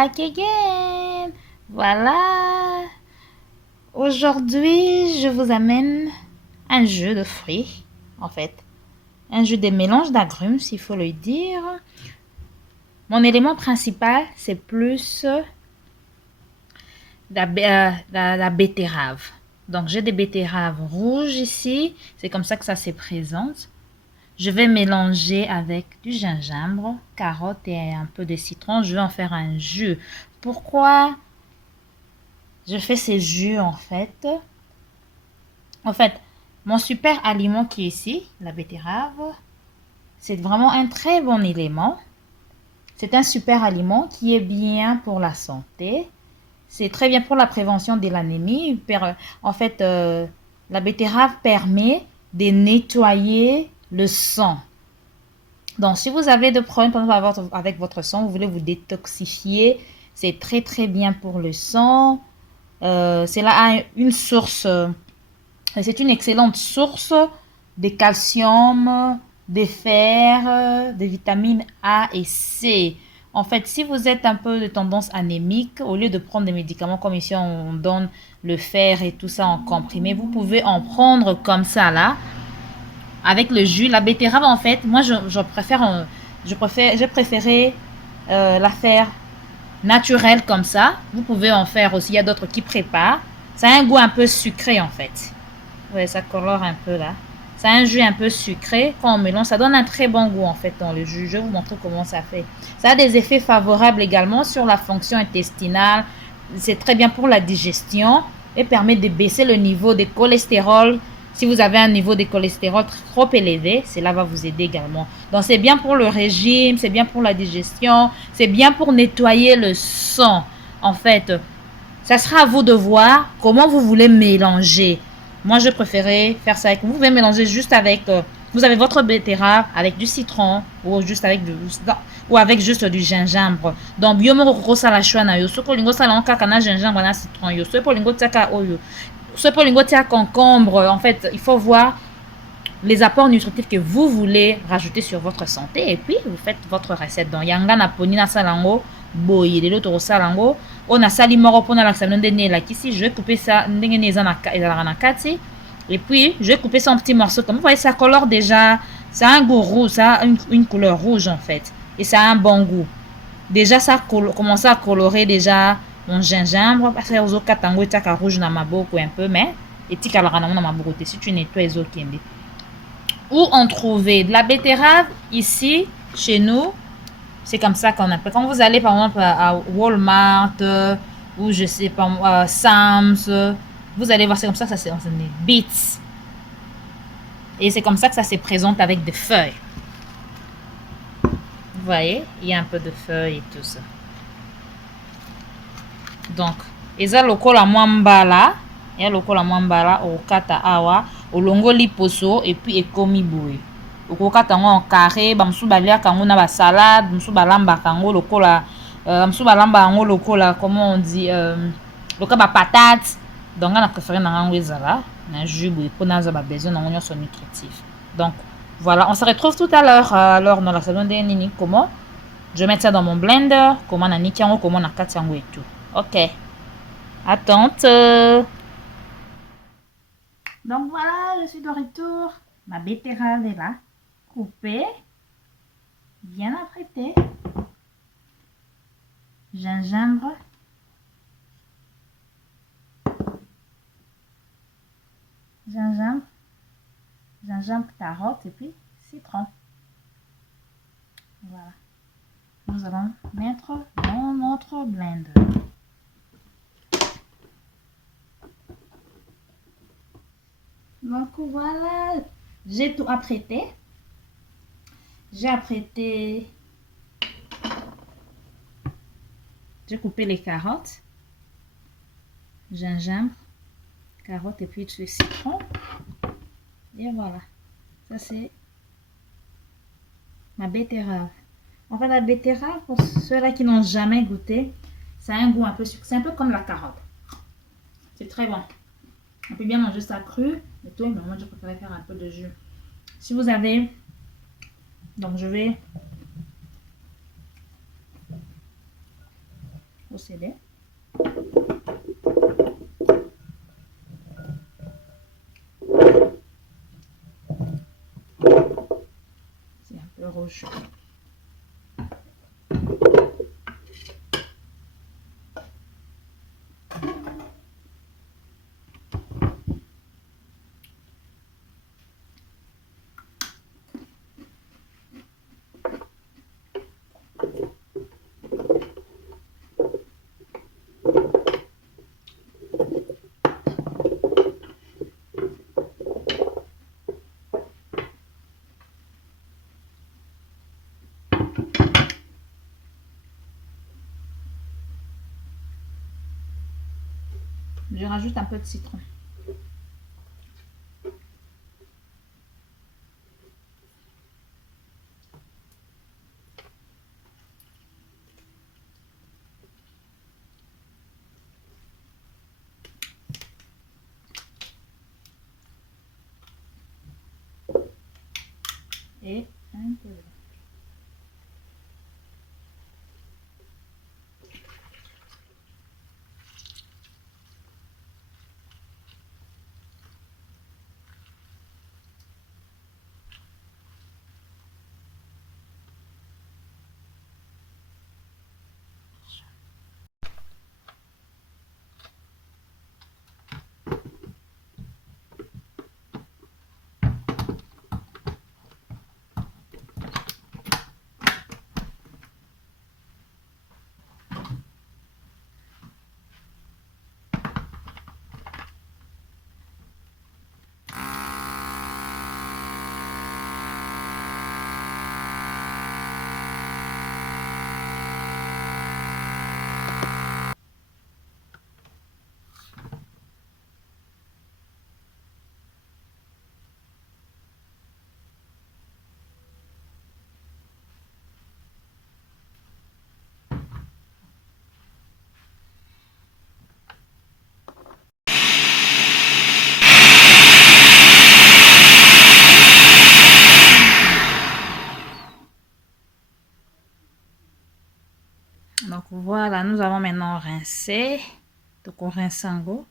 back again. Voilà. Aujourd'hui, je vous amène un jeu de fruits, en fait. Un jeu de mélange d'agrumes, s'il faut le dire. Mon élément principal, c'est plus la betterave. Donc, j'ai des betteraves rouges ici. C'est comme ça que ça se présente. Je vais mélanger avec du gingembre, carottes et un peu de citron. Je vais en faire un jus. Pourquoi je fais ces jus en fait? En fait, mon super aliment qui est ici, la betterave, c'est vraiment un très bon élément. C'est un super aliment qui est bien pour la santé. C'est très bien pour la prévention de l'anémie. En fait, la betterave permet de nettoyer le sang. Donc, si vous avez des problèmes avec votre sang, vous voulez vous détoxifier, c'est très très bien pour le sang. C'est là une source, c'est une excellente source de calcium, de fer, de vitamines A et C. En fait, si vous êtes un peu de tendance anémique, au lieu de prendre des médicaments comme ici on donne le fer et tout ça en comprimé, vous pouvez en prendre comme ça là. Avec le jus, la betterave en fait, moi j'ai préféré la faire naturelle comme ça. Vous pouvez en faire aussi, il y a d'autres qui préparent. Ça a un goût un peu sucré en fait. Ouais, ça colore un peu là. Ça a un jus un peu sucré. Quand on mélange, ça donne un très bon goût en fait dans le jus. Je vais vous montrer comment ça fait. Ça a des effets favorables également sur la fonction intestinale. C'est très bien pour la digestion et permet de baisser le niveau de cholestérol. Si vous avez un niveau de cholestérol trop élevé, cela va vous aider également. Donc c'est bien pour le régime, c'est bien pour la digestion, c'est bien pour nettoyer le sang. En fait, ça sera à vous de voir comment vous voulez mélanger. Moi, je préférais faire ça avec. Vous pouvez mélanger juste avec. Vous avez votre betterave avec du citron ou juste du gingembre. Donc, biomo rosa la chouana yo. So polingo sala on kaka na gingembre na citron yo. So polingo tiaka oyo. So polingo tiaka concombre. En fait, il faut voir les apports nutritifs que vous voulez rajouter sur votre santé et puis vous faites votre recette. Donc, yanga na poni na salango. Boye lelo to salango on a sali moko pona la salon de la ici je vais couper ça na kati et puis je vais couper ça en petits morceaux comme vous voyez ça colore déjà, ça a un goût rouge, ça a une couleur rouge en fait et ça a un bon goût. Déjà ça commence à colorer déjà mon gingembre parce que aux katango etaka rouge na maboko un peu mais etika la na maboko si tu nettoies les okende. Où on trouvait de la betterave ici chez nous. C'est comme ça qu'on appelle. Quand vous allez par exemple à Walmart ou je sais pas Sam's, vous allez voir c'est comme ça que ça c'est des beets. Et c'est comme ça que ça se présente avec des feuilles. Vous voyez, il y a un peu de feuilles et tout ça. Donc, eza lokola mwambala, ya lokola mwambala okata awa, olongo liposo et puis ekomi boye. Okokata ngo en carré, bamsu baliaka ngo na ba salade, bamsu balambaka ngo lokola bamsu balamba ngo lokola comment on dit lokola ba patate. Donc on a préféré na ngo ezala na jus boye pour naza ba besoin na ngo nyonso nutritif. Donc voilà, on se retrouve tout à l'heure alors dans la salon de nini comment je mets ça dans mon blender, comment na nikiango, comment na katiango et tout. OK. Attente. Donc voilà, je suis de retour. Ma betterave est là. Coupée. Bien apprêtée. Gingembre. Gingembre. Gingembre, carotte et puis citron. Voilà. Nous allons mettre dans notre blender. Donc voilà, j'ai tout apprêté. J'ai coupé les carottes, gingembre, carottes et puis du citron. Et voilà, ça c'est ma betterave. En fait, la betterave, pour ceux-là qui n'ont jamais goûté, ça a un goût un peu sucré. C'est un peu comme la carotte. C'est très bon. On peut bien manger ça cru, mais tout, mais moi je préfère faire un peu de jus. Si vous avez, donc je vais procédé. C'est un peu rouge. Je rajoute un peu de citron. Et un peu d'eau. Donc voilà, nous avons maintenant rincé. Donc on rince en gros.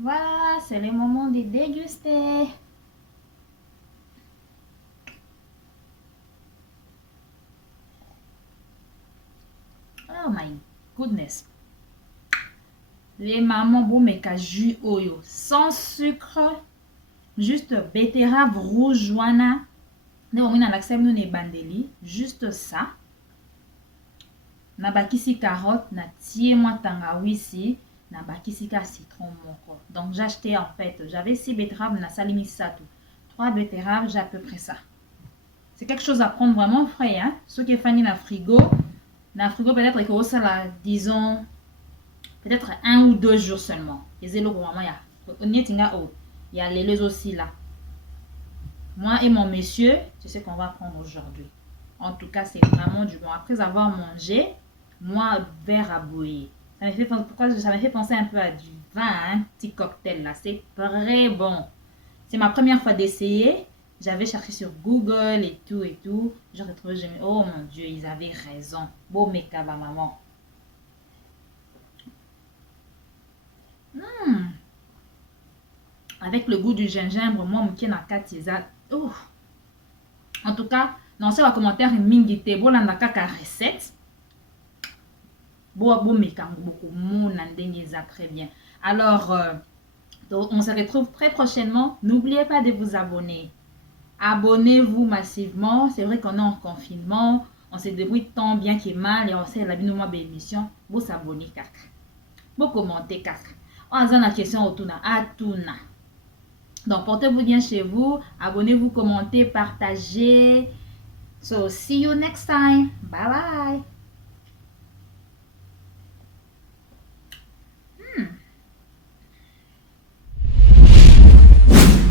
Voilà, c'est le moment de déguster. Oh my goodness. Les mamans bon meka jus oyo sans sucre, juste betterave rouge wana. Ne on a l'accès nous ne bandeli, juste ça. Na bakisi carotte, na tie moi tangawizi, na bakisi ka citron moko. Donc j'ai acheté en fait, j'avais 6 betteraves na salimi satou. 3 betteraves, j'ai à peu près ça. C'est quelque chose à prendre vraiment frais hein. Ceux qui est fani na frigo, Dans le frigo, peut-être que ça là, disons, peut-être 1 ou 2 jours seulement. Et c'est le moment, il y a les aussi là. Moi et mon monsieur, c'est ce qu'on va prendre aujourd'hui. En tout cas, c'est vraiment du bon. Après avoir mangé, moi, verre à bouillir. Ça me fait penser, pourquoi ça me fait penser un peu à du vin, un petit cocktail là. C'est très bon. C'est ma première fois d'essayer. J'avais cherché sur Google et tout et tout. Je retrouve, je me dis, oh mon Dieu, ils avaient raison. Beau make-up, maman. Avec le goût du gingembre, moi, je suis en en tout cas, dans ce commentaire, mingite, bon, la recette. Bon, beaucoup, très bien. Alors, donc, on se retrouve très prochainement. N'oubliez pas de vous abonner. Abonnez-vous massivement. C'est vrai qu'on est en confinement. On se débrouille tant bien que mal et on sait la vie de moi émission. Vous s'abonnez, caca. Vous commentez, caca. On a la question autour de Atuna. Donc, portez-vous bien chez vous. Abonnez-vous, commentez, partagez. So, see you next time. Bye bye.